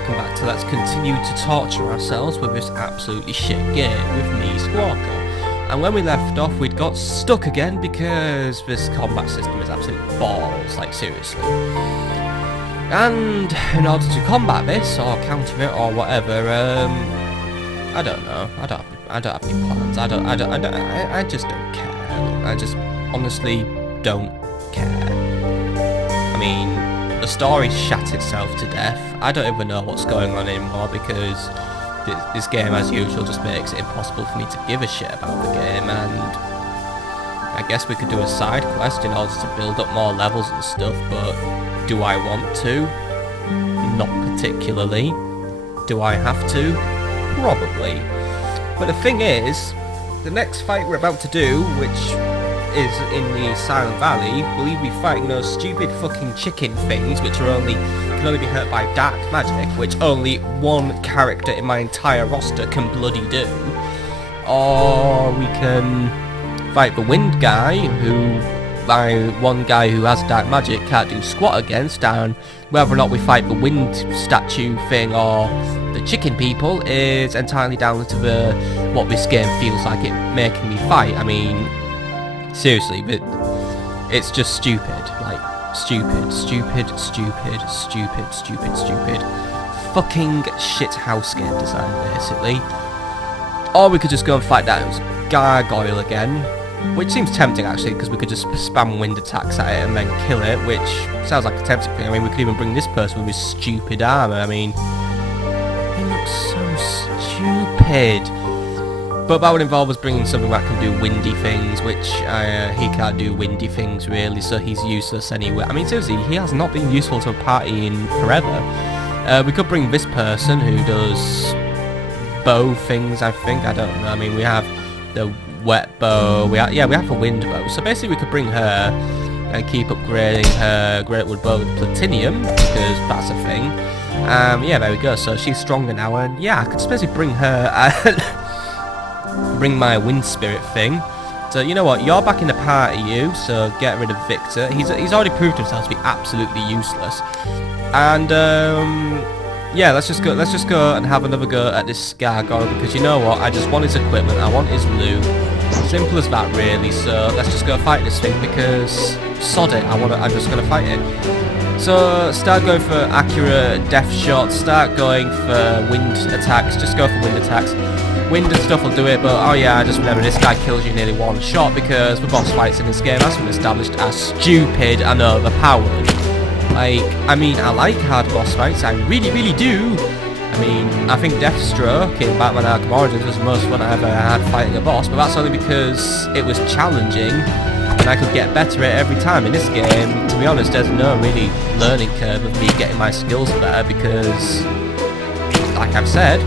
welcome back to Let's Continue to Torture Ourselves with this absolutely shit game with me, Squawker. And when we left off, we'd got stuck again because this combat system is absolute balls, like seriously. And in order to combat this, or counter it, or whatever, I don't know. I don't have any plans. I just don't care. I just honestly don't care. I mean, the story shat itself to death. I don't even know what's going on anymore because this game, as usual, just makes it impossible for me to give a shit about the game. And I guess we could do a side quest in order to build up more levels and stuff, but do I want to? Not particularly. Do I have to? Probably. But the thing is, the next fight we're about to do, which is in the Silent Valley, we'll be fighting those stupid fucking chicken things which can only be hurt by dark magic, which only one character in my entire roster can bloody do. Or we can fight the wind guy, who one guy who has dark magic can't do squat against, and whether or not we fight the wind statue thing or the chicken people is entirely down to what this game feels like it making me fight. I mean, seriously, but it's just stupid. Like, stupid. Fucking shit house game design, basically. Or we could just go and fight that gargoyle again, which seems tempting, actually, because we could just spam wind attacks at it and then kill it, which sounds like a tempting thing. I mean, we could even bring this person with his stupid armor. I mean, he looks so stupid. But that would involve us bringing something that can do windy things, which he can't do windy things really, so he's useless anyway. I mean, seriously, he has not been useful to a party in forever. We could bring this person who does bow things, I think. I don't know. I mean, we have the wet bow. We have a wind bow. So basically, we could bring her and keep upgrading her great wood bow with platinum, because that's a thing. Yeah, there we go. So she's stronger now, and yeah, I could basically bring her and bring my wind spirit thing. So you know what, you're back in the party, you. So get rid of Victor. He's already proved himself to be absolutely useless. And yeah, let's just go and have another go at this gargoyle, because you know what, I just want his equipment, I want his loot. Simple as that, really. So let's just go fight this thing, because sod it, I'm just gonna fight it. So start going for accurate death shots, start going for wind attacks, just go for wind attacks. Wind and stuff will do it, but oh yeah, I just remember this guy kills you nearly one shot, because the boss fights in this game has been established as stupid and overpowered. Like, I mean, I like hard boss fights, I really do. I mean, I think Deathstroke in Batman Arkham Origins was the most fun I ever had fighting a boss, but that's only because it was challenging and I could get better at it every time. In this game, to be honest, there's no really learning curve of me getting my skills better, because, like I've said,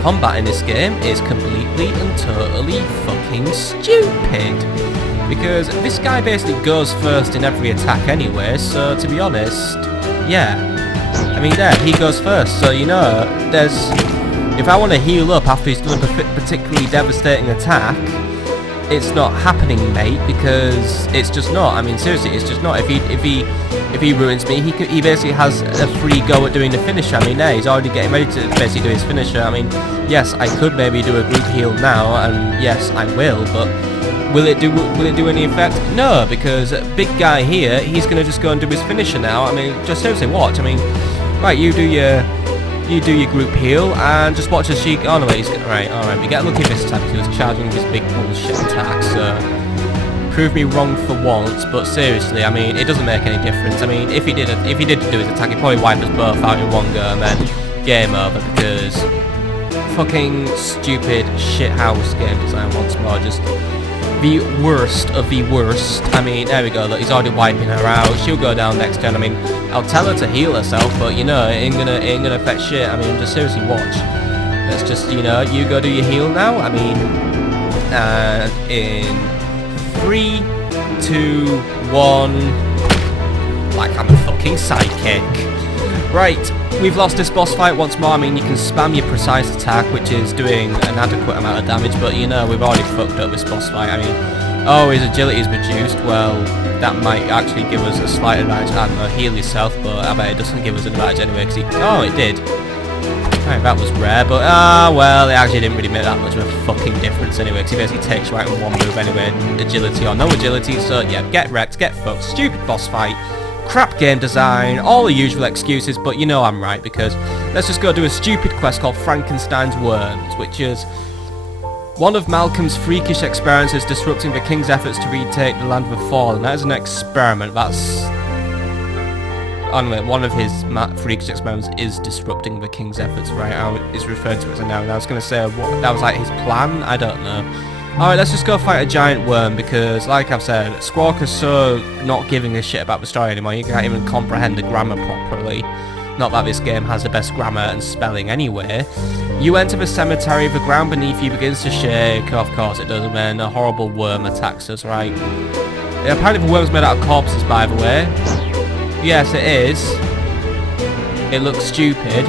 combat in this game is completely and totally fucking stupid. Because this guy basically goes first in every attack anyway, so to be honest, yeah. I mean, there, he goes first, so you know, if I want to heal up after he's done a particularly devastating attack, it's not happening, mate, because it's just not. I mean, seriously, it's just not. If he ruins me, he basically has a free go at doing the finisher. I mean, there, he's already getting ready to basically do his finisher. I mean, yes, I could maybe do a group heal now, and yes, I will, but will it do any effect? No, because big guy here, he's gonna just go and do his finisher now. I mean, just seriously, watch. I mean, right, you do your group heal and just watch as she. Oh no, wait, he's right. All right, we get lucky this time because he was charging this big bullshit attack. So prove me wrong for once, but seriously, I mean, it doesn't make any difference. I mean, if he did do his attack, he'd probably wipe us both out in one go and then game over, because fucking stupid shit house game design once more. Just the worst of the worst. I mean, there we go, look, he's already wiping her out. She'll go down next turn. I mean, I'll tell her to heal herself, but you know, it ain't gonna affect shit. I mean, just seriously watch. Let's just, you know, you go do your heal now. I mean, in 3, 2, 1, like I'm a fucking sidekick. Right, we've lost this boss fight once more. I mean, you can spam your precise attack, which is doing an adequate amount of damage, but you know, we've already fucked up this boss fight. I mean, Oh, his agility is reduced. Well, that might actually give us a slight advantage. I don't know, heal yourself, but I bet it doesn't give us an advantage anyway, because oh, it did. Right, that was rare, but well, it actually didn't really make that much of a fucking difference anyway, because he basically takes right in one move anyway, agility or no agility, so yeah, get wrecked, get fucked, stupid boss fight, crap game design, all the usual excuses, but you know I'm right, because let's just go do a stupid quest called Frankenstein's Worms, which is one of Malcolm's freakish experiences disrupting the king's efforts to retake the land of the fallen. That is an experiment, that's... Anyway, one of his freakish experiments is disrupting the king's efforts, right? Is referred to it as a noun. I was going to say that was like his plan. I don't know. Alright, let's just go fight a giant worm because, like I've said, Squawk is so not giving a shit about the story anymore. You can't even comprehend the grammar properly. Not that this game has the best grammar and spelling anyway. You enter the cemetery, the ground beneath you begins to shake. Of course it does, and then a horrible worm attacks us, right? Yeah, apparently the worm's made out of corpses, by the way. Yes, it is. It looks stupid.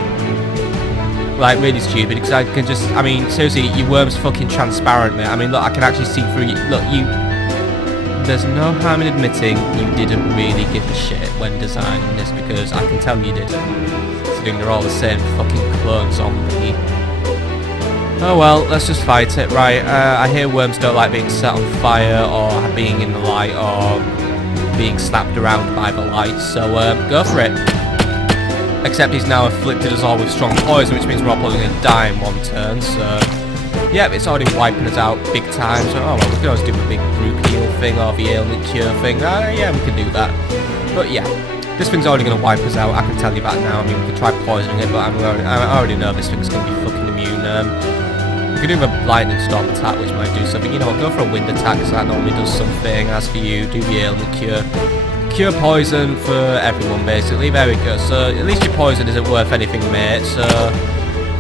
Like, really stupid, because I can just... I mean, seriously, your worm's fucking transparent, mate. I mean, look, I can actually see through you. Look, you... There's no harm in admitting you didn't really give a shit when designing this, because I can tell you didn't. Considering they're all the same fucking clone zombie. Oh well, let's just fight it. Right, I hear worms don't like being set on fire, or being in the light, or being slapped around by the light, so go for it. Except he's now afflicted us all with strong poison, which means we're all probably going to die in one turn, so... Yeah, it's already wiping us out big time, so oh well, we can always do a big group heal thing, or the ailment cure thing, yeah, we can do that. But yeah, this thing's already going to wipe us out, I can tell you that now. I mean, we can try poisoning it, but I already know this thing's going to be fucking immune. We can do a lightning storm attack, which might do something. You know what, go for a wind attack, because that normally does something. As for you, do the ailment cure. Cure poison for everyone, basically. There we go. So, at least your poison isn't worth anything, mate. So,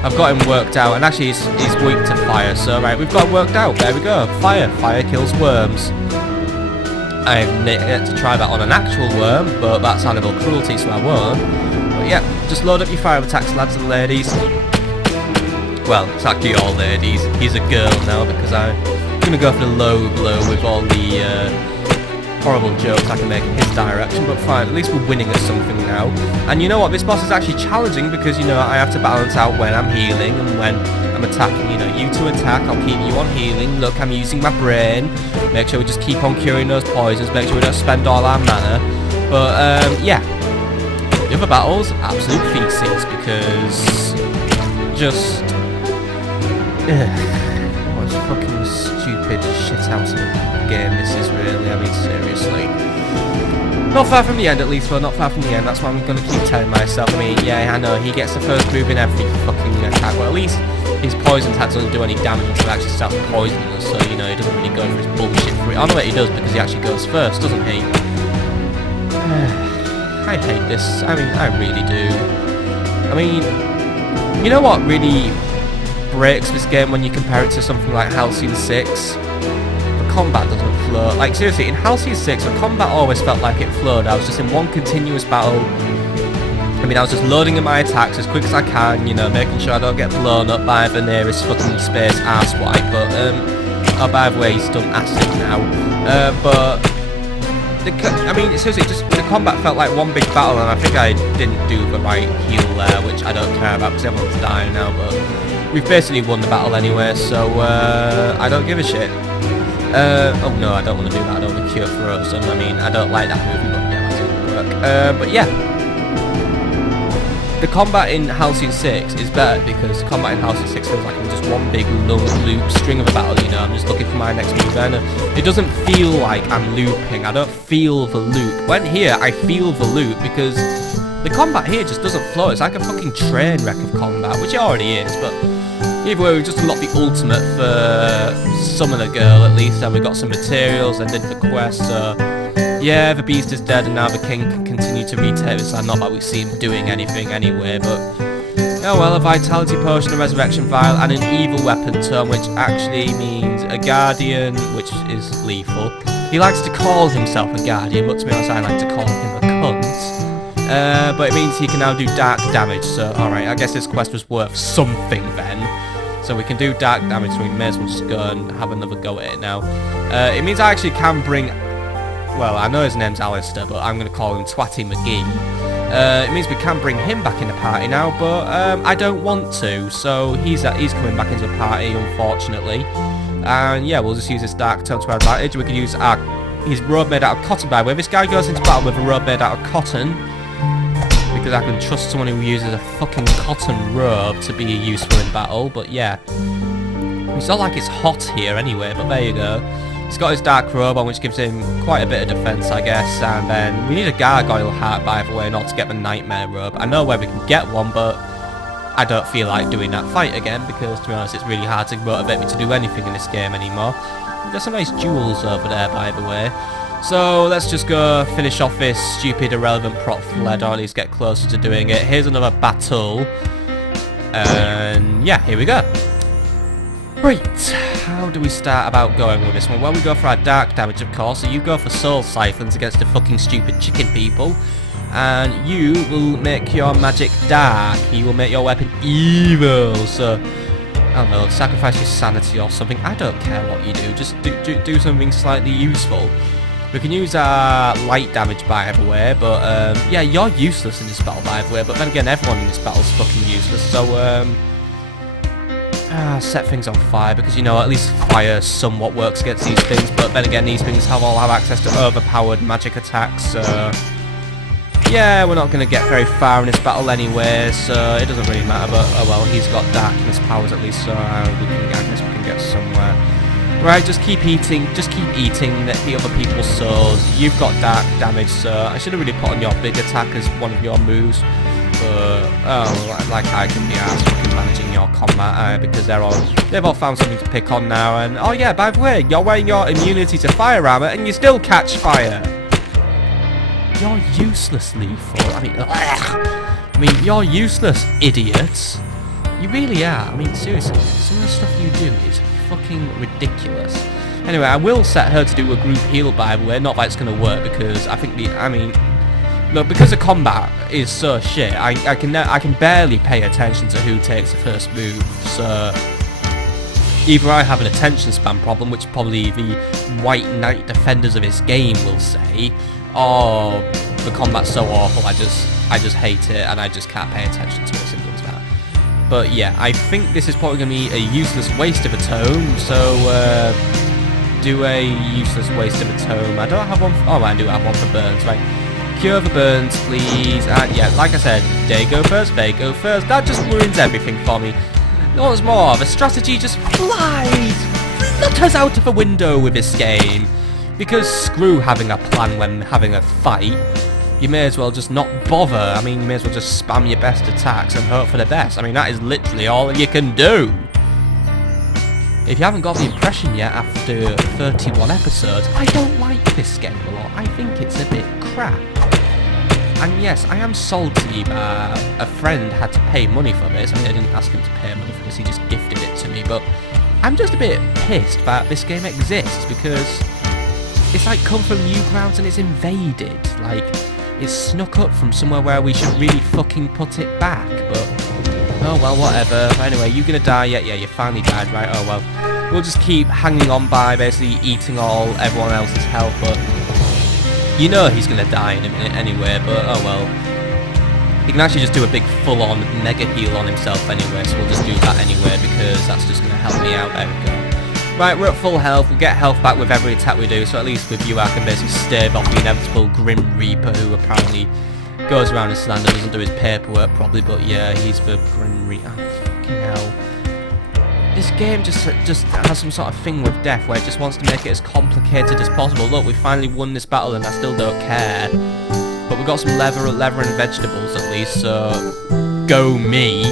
I've got him worked out. And actually, he's weak to fire. So, right, we've got him worked out. There we go. Fire. Fire kills worms. I've yet to try that on an actual worm, but that's animal cruelty, so I won't. But yeah, just load up your fire attacks, lads and ladies. Well, it's actually all ladies. He's a girl now because I'm going to go for the low blow with all the horrible jokes I can make in his direction, but fine, at least we're winning at something now. And you know what, this boss is actually challenging because, you know, I have to balance out when I'm healing and when I'm attacking. You know, you to attack, I'll keep you on healing. Look, I'm using my brain. Make sure we just keep on curing those poisons, make sure we don't spend all our mana. But, yeah. The other battles, absolute feces because... just... what a fucking stupid shithouse of a game this is, really. I mean, seriously. Not far from the end, at least. Well, not far from the end. That's what I'm going to keep telling myself. I mean, yeah, I know. He gets the first move in every fucking attack. Well, at least his poison attack doesn't do any damage until he actually starts poisoning us. So, you know, he doesn't really go for his bullshit for it. I know that he does because he actually goes first, doesn't he? I hate this. I mean, I really do. I mean, you know what really breaks this game when you compare it to something like Halcyon 6? The combat doesn't flow. Like, seriously, in Halcyon 6, the combat always felt like it flowed. I was just in one continuous battle. I mean, I was just loading in my attacks as quick as I can, you know, making sure I don't get blown up by the nearest fucking space arsewipe. But, oh, by the way, he's done acid now. But, I mean, seriously, just the combat felt like one big battle, and I think I didn't do the right heal there, which I don't care about because everyone's dying now, but we've basically won the battle anyway, so I don't give a shit. Oh no, I don't want to do that. I don't want to cure Frozen. I mean, I don't like that movie, but yeah, that doesn't work. But yeah, the combat in Halcyon 6 is better because combat in Halcyon 6 feels like I'm just one big loop string of a battle, you know. I'm just looking for my next move, and it doesn't feel like I'm looping. I don't feel the loop. When here, I feel the loop because the combat here just doesn't flow. It's like a fucking train wreck of combat, which it already is, but either way, we've just unlocked the ultimate for Summon a Girl, at least, and we got some materials and did the quest, so yeah, the beast is dead and now the king can continue to retake this land. Not that we see him doing anything anyway, but oh well, a vitality potion, a resurrection vial, and an evil weapon tome, which actually means a guardian, which is lethal. He likes to call himself a guardian, but to be honest, I like to call him a cunt. But it means he can now do dark damage, so alright, I guess this quest was worth something then. So we can do dark damage, so we may as well just go and have another go at it now. It means I actually can bring... Well, I know his name's Alistair, but I'm going to call him Twatty McGee. It means we can bring him back in the party now, but I don't want to, so he's coming back into the party, unfortunately. And yeah, we'll just use this dark tone to our advantage. We can use his robe made out of cotton, by the way. This guy goes into battle with a robe made out of cotton, because I can trust someone who uses a fucking cotton robe to be useful in battle, but yeah. It's not like it's hot here anyway, but there you go. He's got his dark robe on, which gives him quite a bit of defense, I guess, and then we need a gargoyle heart, by the way, in order to get the nightmare robe. I know where we can get one, but I don't feel like doing that fight again, because, to be honest, it's really hard to motivate me to do anything in this game anymore. There's some nice jewels over there, by the way. So, let's just go finish off this stupid, irrelevant prop fled, or at least get closer to doing it. Here's another battle. And, yeah, here we go. Right, how do we start about going with this one? Well, we go for our dark damage, of course, so you go for soul siphons against the fucking stupid chicken people, and you will make your magic dark. You will make your weapon evil, so, I don't know, sacrifice your sanity or something. I don't care what you do, just do something slightly useful. We can use our light damage, by the way, but, yeah, you're useless in this battle, by the way, but then again, everyone in this battle is fucking useless, so, set things on fire, because, you know, at least fire somewhat works against these things, but then again, these things all have access to overpowered magic attacks, so... Yeah, we're not going to get very far in this battle anyway, so it doesn't really matter, but, oh well, he's got darkness powers at least, so I guess we can get somewhere. Right, just keep eating the other people's souls. You've got dark damage, so I should have really put on your big attack as one of your moves. But, oh, like I can be asked for managing your combat, because they've all found something to pick on now, and, oh yeah, by the way, you're wearing your immunity to fire armor, and you still catch fire! You're useless, Lethal. I mean, you're useless, idiots. You really are. I mean, seriously, some of the stuff you do is fucking ridiculous. Anyway, I will set her to do a group heal, by the way, not that it's going to work, because I think look, because the combat is so shit, I can barely pay attention to who takes the first move, so either I have an attention span problem, which probably the White Knight defenders of this game will say, or the combat's so awful I just hate it and I just can't pay attention to it, simple as that. But yeah, I think this is probably going to be a useless waste of a tome, so do a useless waste of a tome. I don't have one, oh I do have one for burns, right. Cure the burns, please, and yeah, like I said, they go first, that just ruins everything for me. Once more, the strategy just flutters out of the window with this game, because screw having a plan when having a fight, you may as well just not bother. I mean, you may as well just spam your best attacks and hope for the best. I mean, that is literally all you can do. If you haven't got the impression yet after 31 episodes, I don't like this game a lot. I think it's a bit crap. And yes, I am salty that a friend had to pay money for this. I mean, I didn't ask him to pay money for this, he just gifted it to me. But I'm just a bit pissed that this game exists, because it's like come from Newgrounds and it's invaded. Like, it's snuck up from somewhere where we should really fucking put it back. But, oh well, whatever. Anyway, you gonna die yet? Yeah, you finally died, right? Oh well. We'll just keep hanging on by basically eating everyone else's health, but you know he's going to die in a minute anyway, but oh well. He can actually just do a big full-on mega heal on himself anyway, so we'll just do that anyway, because that's just going to help me out. There we go. Right, we're at full health. We'll get health back with every attack we do, so at least with you I can basically stave off the inevitable Grim Reaper, who apparently goes around and slander, doesn't do his paperwork probably, but yeah, he's the Grim Reaper. Oh, fucking hell. This game just has some sort of thing with death where it just wants to make it as complicated as possible. Look, we finally won this battle and I still don't care. But we've got some leather and vegetables at least, so go me.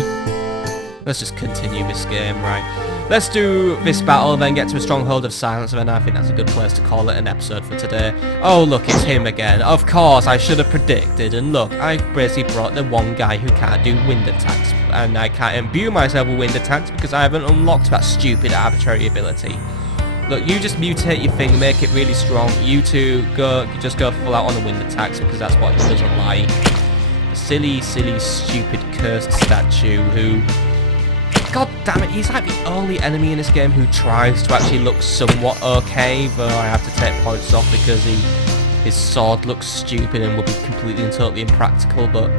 Let's just continue this game, right. Let's do this battle, then get to a stronghold of silence, and then I think that's a good place to call it an episode for today. Oh look, it's him again. Of course, I should have predicted, and look, I basically brought the one guy who can't do wind attacks, and I can't imbue myself with wind attacks because I haven't unlocked that stupid arbitrary ability. Look, you just mutate your thing, make it really strong. You two just go full out on the wind attacks because that's what he doesn't like. Silly, stupid, cursed statue who... God damn it, he's like the only enemy in this game who tries to actually look somewhat okay, though I have to take points off because his sword looks stupid and would be completely and totally impractical, but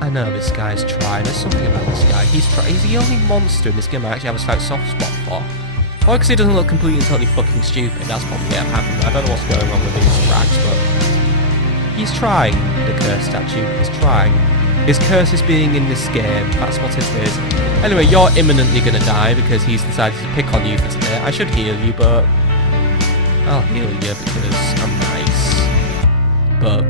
I know this guy's trying. There's something about this guy. He's the only monster in this game I actually have a slight soft spot for. Or because he doesn't look completely and totally fucking stupid, that's probably what happened. I don't know what's going on with these tracks, but he's trying, the curse statue. He's trying. His curse is being in this game, that's what it is. Anyway, you're imminently gonna die because he's decided to pick on you for today. I should heal you, but I'll heal you because I'm nice. But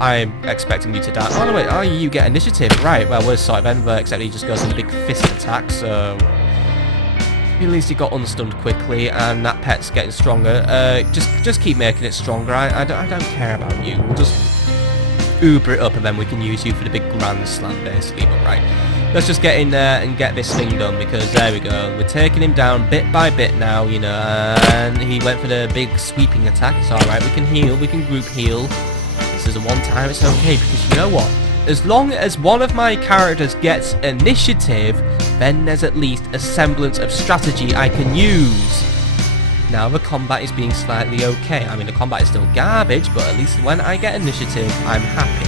I'm expecting you to die. Oh no wait, oh you get initiative. Right, well we're sort of Enver, except he just goes in a big fist attack, so at least he got unstunned quickly, and that pet's getting stronger. Just keep making it stronger. I don't care about you. We'll just uber it up, and then we can use you for the big grand slam, basically. But right, let's just get in there and get this thing done, because there we go. We're taking him down bit by bit now, you know. And he went for the big sweeping attack. It's all right. We can heal. We can group heal. This is a one time. It's okay, because you know what? As long as one of my characters gets initiative, then there's at least a semblance of strategy I can use. Now the combat is being slightly okay. I mean, the combat is still garbage, but at least when I get initiative, I'm happy.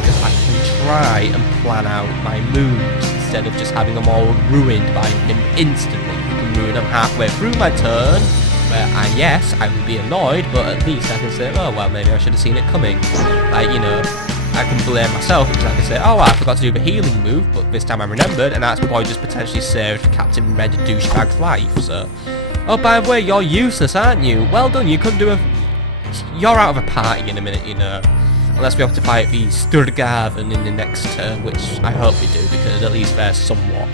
Because I can try and plan out my moves, instead of just having them all ruined by him instantly. You can ruin them halfway through my turn, where yes, I would be annoyed, but at least I can say, oh well, maybe I should have seen it coming. Like, you know, I can blame myself because I can say, oh, I forgot to do the healing move, but this time I remembered, and that's probably just potentially saved Captain Red Douchebag's life, so... Oh, by the way, you're useless, aren't you? Well done, you couldn't do a... You're out of a party in a minute, you know. Unless we have to fight the Sturgarven in the next turn, which I hope we do, because at least they're somewhat...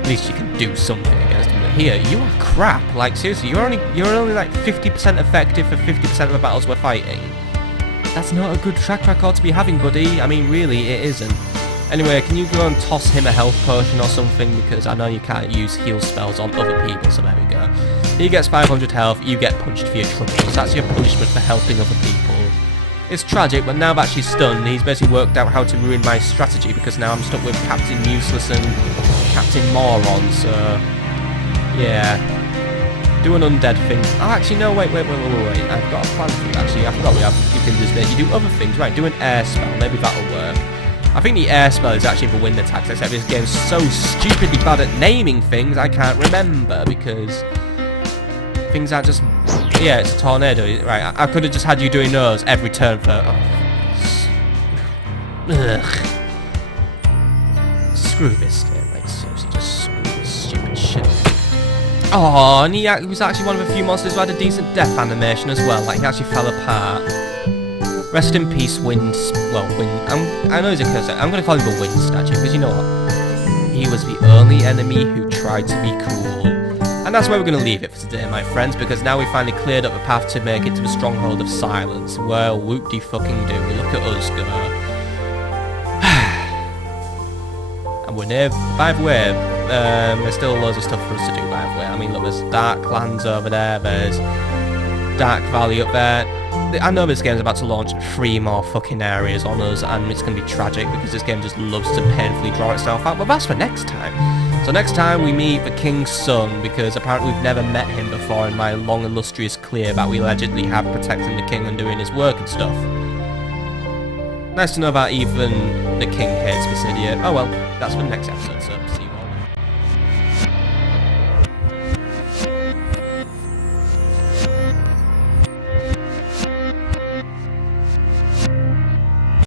At least you can do something against them. But here, you are crap. Like, seriously, you're only like 50% effective for 50% of the battles we're fighting. That's not a good track record to be having, buddy. I mean, really, it isn't. Anyway, can you go and toss him a health potion or something? Because I know you can't use heal spells on other people, so there we go. He gets 500 health, you get punched for your troubles. So that's your punishment for helping other people. It's tragic, but now that she's stunned, he's basically worked out how to ruin my strategy, because now I'm stuck with Captain Useless and Captain Moron, so... Yeah. Do an undead thing. Oh, actually, no, wait. I've got a plan for you, actually. I forgot you can just you do other things. Right, do an air spell. Maybe that'll work. I think the air spell is actually for wind attacks, except this game's so stupidly bad at naming things, I can't remember, because things are just... Yeah, it's a tornado. Right, I could have just had you doing those every turn for... Ugh. Screw this game, like, seriously, just screw this stupid shit. Oh, and he was actually one of a few monsters who had a decent death animation as well, like he actually fell apart. Rest in peace, Wind... Well, Wind... I know he's a curse. I'm going to call him the Wind statue, because you know what? He was the only enemy who tried to be cool. And that's where we're going to leave it for today, my friends, because now we finally cleared up the path to make it to the Stronghold of Silence. Well, whoop-de-fucking-do. Look at us go. And we're near... By the way, there's still loads of stuff for us to do, by the way. I mean, look, there's Dark Lands over there, there's Dark Valley up there. I know this game's about to launch 3 more fucking areas on us, and it's going to be tragic, because this game just loves to painfully draw itself out, but that's for next time. So next time we meet the King's son, because apparently we've never met him before in my long illustrious career that we allegedly have protecting the King and doing his work and stuff. Nice to know that even the King hates this idiot. Oh well, that's for the next episode, so...